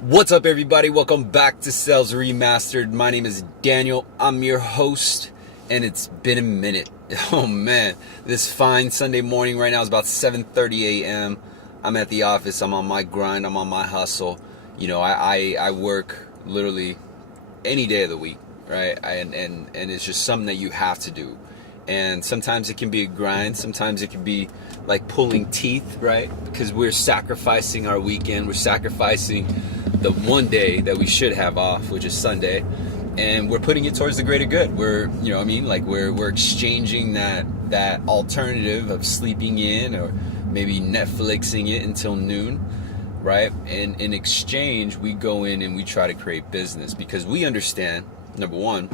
What's up, everybody? Welcome back to Sales Remastered. My name is Daniel. I'm your host, and it's been a minute. Oh man, this fine Sunday morning right now is about 7:30 a.m. I'm at the office. I'm on my grind. I'm on my hustle. You know, I work literally any day of the week, right? And it's just something that you have to do. And sometimes it can be a grind. Sometimes it can be like pulling teeth, right? Because we're sacrificing our weekend. We're sacrificing the one day that we should have off, which is Sunday. And we're putting it towards the greater good. We're, you know what I mean? Like we're exchanging that alternative of sleeping in or maybe Netflixing it until noon, right? And in exchange, we go in and we try to create business because we understand, number one,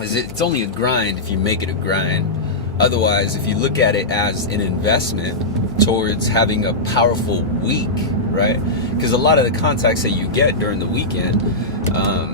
is it's only a grind if you make it a grind. Otherwise, if you look at it as an investment towards having a powerful week, right? Because a lot of the contacts that you get during the weekend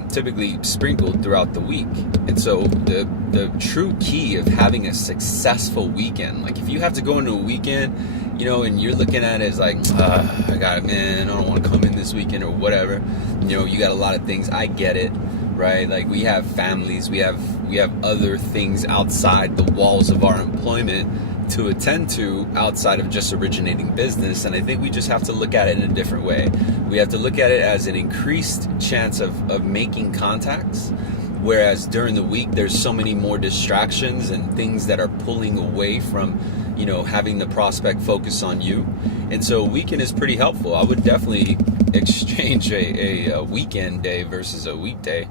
typically sprinkled throughout the week. And so the true key of having a successful weekend, like if you have to go into a weekend, you know, and you're looking at it as like, I got it, man, I don't want to come in this weekend or whatever. You know, you got a lot of things. I get it. Right? Like we have families, we have other things outside the walls of our employment to attend to outside of just originating business. And I think we just have to look at it in a different way. We have to look at it as an increased chance of making contacts. Whereas during the week, there's so many more distractions and things that are pulling away from, you know, having the prospect focus on you. And so a weekend is pretty helpful. I would definitely exchange a weekend day versus a weekday,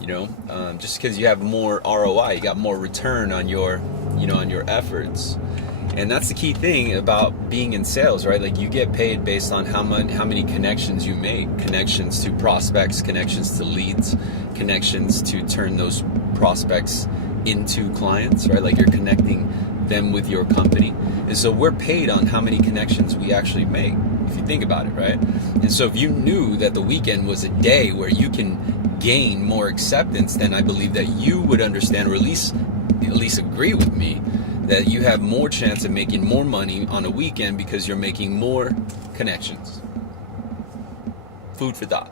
you know, just because you have more ROI, you got more return on your, you know, on your efforts. And that's the key thing about being in sales, right? Like you get paid based on how many connections you make, connections to prospects, connections to leads, connections to turn those prospects into clients, right? Like you're connecting them with your company. And so we're paid on how many connections we actually make, if you think about it, right? And so if you knew that the weekend was a day where you can gain more acceptance, then I believe that you would understand, or at least agree with me, that you have more chance of making more money on a weekend because you're making more connections. Food for thought.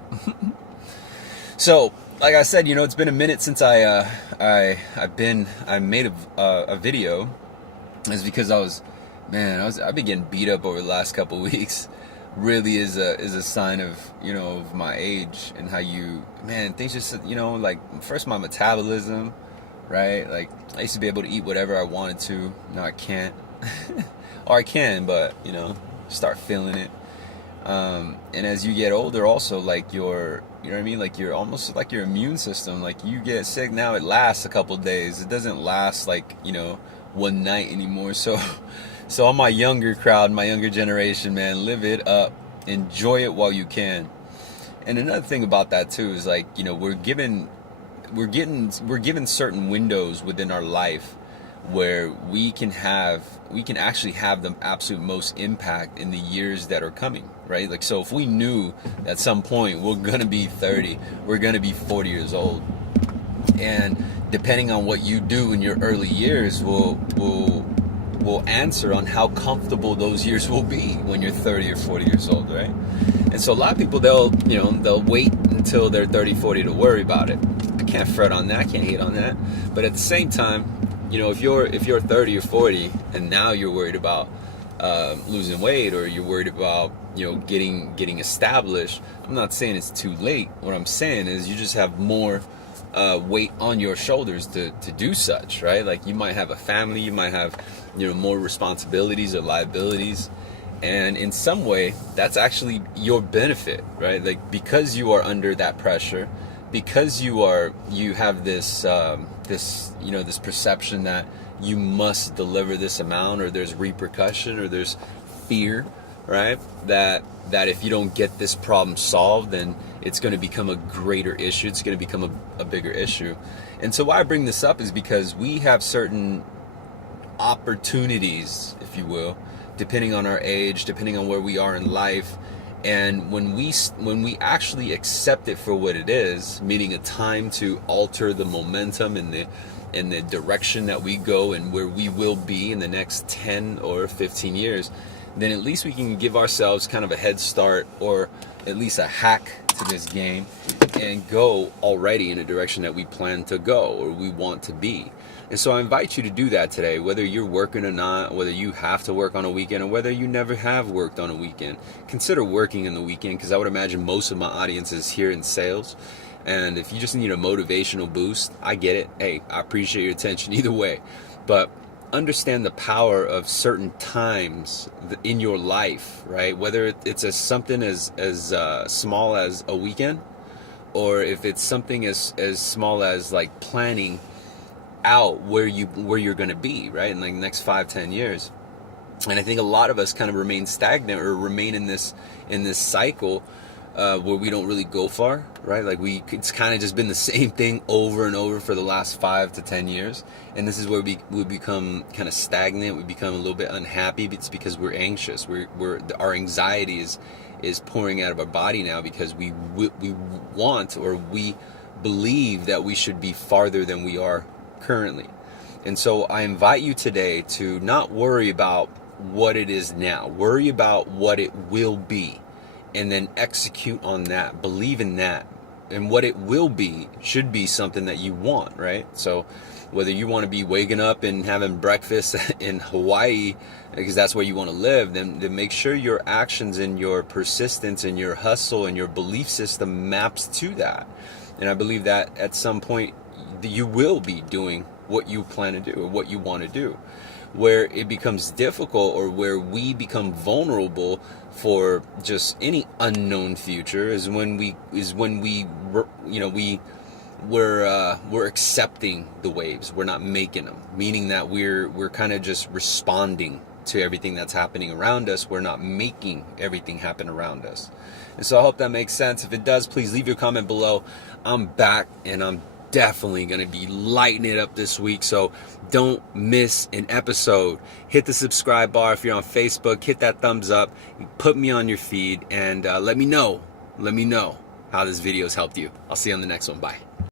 So, like I said, you know, it's been a minute since I made a video. It's because I've been getting beat up over the last couple of weeks. Really is a sign of, you know, of my age and how things just, you know, like first my metabolism, right? Like I used to be able to eat whatever I wanted to. Now I can't. Or I can, but, you know, start feeling it. And as you get older also, like you know what I mean? Like you're almost like your immune system, like you get sick now, it lasts a couple of days. It doesn't last like, you know, one night anymore. So all my younger crowd, my younger generation, man, live it up, enjoy it while you can. And another thing about that too is like, you know, we're given certain windows within our life where we can actually have the absolute most impact in the years that are coming, right? Like, so if we knew at some point we're gonna be 30, we're gonna be 40 years old, and depending on what you do in your early years will answer on how comfortable those years will be when you're 30 or 40 years old, right? And so a lot of people, they'll wait until they're 30, 40 to worry about it. I can't fret on that, I can't hate on that. But at the same time, you know, if you're 30 or 40 and now you're worried about losing weight, or you're worried about, you know, getting established, I'm not saying it's too late. What I'm saying is you just have more weight on your shoulders to do such, right? Like you might have a family, you might have, you know, more responsibilities or liabilities, and in some way that's actually your benefit, right? Like because you are under that pressure, because you have this you know, this perception that you must deliver this amount, or there's repercussion, or there's fear, right? That if you don't get this problem solved, then it's going to become a greater issue. It's going to become a bigger issue. And so why I bring this up is because we have certain opportunities, if you will, depending on our age, depending on where we are in life. And when we actually accept it for what it is, meaning a time to alter the momentum and the direction that we go and where we will be in the next 10 or 15 years, then at least we can give ourselves kind of a head start, or at least a hack to this game, and go already in a direction that we plan to go or we want to be. And so I invite you to do that today, whether you're working or not, whether you have to work on a weekend or whether you never have worked on a weekend. Consider working in the weekend, because I would imagine most of my audience is here in sales. And if you just need a motivational boost, I get it. Hey, I appreciate your attention either way. But understand the power of certain times in your life, right? Whether it's something as small as a weekend, or if it's something as small as like planning out where you're going to be, right, in like the next 5-10 years. And I think a lot of us kind of remain stagnant, or remain in this cycle where we don't really go far, right? Like it's kind of just been the same thing over and over for the last 5 to 10 years. And this is where we become kind of stagnant. We become a little bit unhappy. It's because we're anxious. Our anxiety is pouring out of our body now, because we want, or we believe that we should be farther than we are currently. And so I invite you today to not worry about what it is now. Worry about what it will be, and then execute on that. Believe in that. And what it will be should be something that you want, right? So whether you want to be waking up and having breakfast in Hawaii because that's where you want to live, then make sure your actions and your persistence and your hustle and your belief system maps to that. And I believe that at some point you will be doing what you plan to do or what you want to do. Where it becomes difficult, or where we become vulnerable for just any unknown future, is when we're accepting the waves. We're not making them, meaning that we're kind of just responding to everything that's happening around us. We're not making everything happen around us. And so I hope that makes sense. If it does, please leave your comment below. I'm back, and I'm definitely going to be lighting it up this week, so don't miss an episode. Hit the subscribe bar if you're on Facebook. Hit that thumbs up. Put me on your feed, and let me know how this video has helped you. I'll see you on the next one. Bye.